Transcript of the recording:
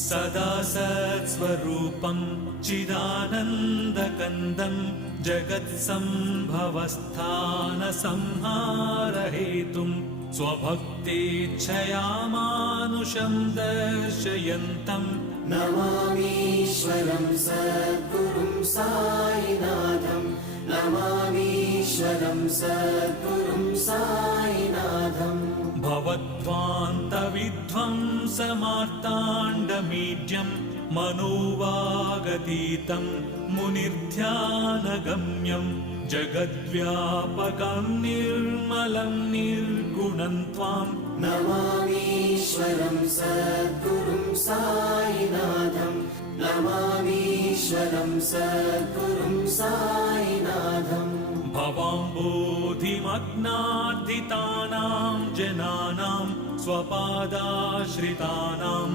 सदा सत्स्वरूपं चिदानन्दकन्दं जगत्सम्भवस्थानसंहारहेतुं स्वभक्तेच्छया मानुषं दर्शयन्तम् नमामीश्वरं सद्गुरुं साईनाथं नमामीश्वरं सद्गुरुं साईनाथम् भवद्ध्वान्तविध्वंसमार्ताण्डमीड्यं मनोवागतीतं मुनिर्ध्यानगम्यं जगद्व्यापकं निर्मलं निर्गुणं त्वां नमामीश्वरं सद्गुरुं साईनाथं नमामीश्वरं सद्गुरुं साईनाथम् भवाम्बोधिमग्नार्दितानां जनानां स्वपादाश्रितानां